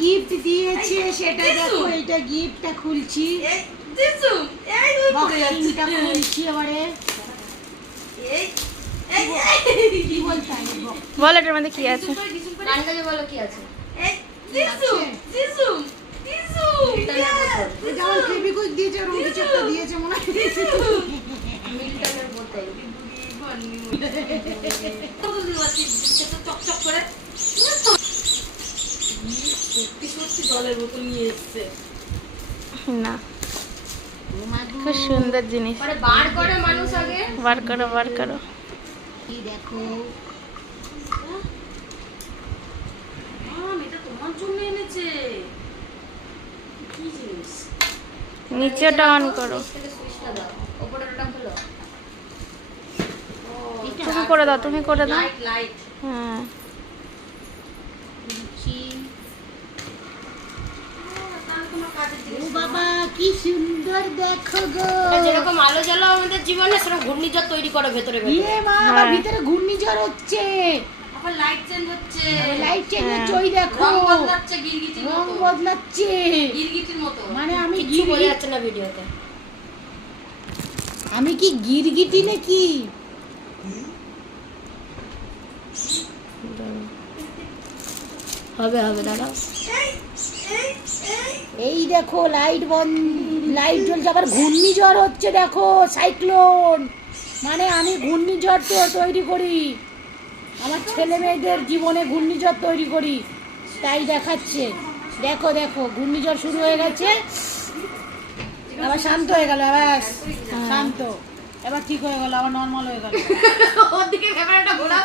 Gift দিয়েছে সেটা দেখো, এটা গিফটটা খুলছি, বক্সিংটা খুলছি এবারে। কি বলতে হবে বল এটার মধ্যে কি আছে? বলো কি আছে? যেমন ফেবিকুইক দিয়েছে ওরকম কিছু একটা দিয়েছে মনে হয়। মিল্টনের বোতল। চকচক করে সত্যি জলের বোতল নিয়ে এসছে না, খুব সুন্দর জিনিস। বার করে মানুষ আগে বার করো, বার করো। এই দেখো এটা তোমার জন্য এনেছে। কি জিনিস? নিচেটা অন করো। সুইচটা দাও, উপরের ওটা খোলো। তুমি করে দাও, তুমি করে দাও। Light light. হ্যাঁ, ও বাবা কি সুন্দর দেখো গো। যেরকম আলো জ্বালো আমাদের জীবনে, সেরকম ঘূর্ণিঝড় তৈরি করে ভেতরে ভেতরে। এ মা, আবার ভিতরে ঘূর্ণিঝড় হচ্ছে, আবার লাইট চেঞ্জ হচ্ছে, লাইট চেঞ্জ হচ্ছে, ওই দেখো রং বদলাচ্ছে, গিরগিটির রং মতো। বদলাচ্ছে। গিরগিটির মতো। মানে আমি কিছু বোঝা যাচ্ছে না ভিডিওতে। আমি কি গিরগিটি নাকি? হবে হবে দাঁড়াও। এই দেখো লাইট বন্ধ, লাইট জ্বলছে, আবার ঘূর্ণিঝড় হচ্ছে দেখো, সাইক্লোন। মানে আমি ঘূর্ণিঝড় তো তৈরি করি, আমার ছেলে মেয়েদের জীবনে ঘূর্ণিঝড় তৈরি করি, তাই দেখাচ্ছে। দেখো দেখো ঘূর্ণিঝড় শুরু হয়ে গেছে, আবার শান্ত হয়ে গেল, ব্যাস শান্ত, এবার ঠিক হয়ে গেল, আবার নর্মাল হয়ে গেল। ওদিকে ক্যামেরাটা ঘোরাও।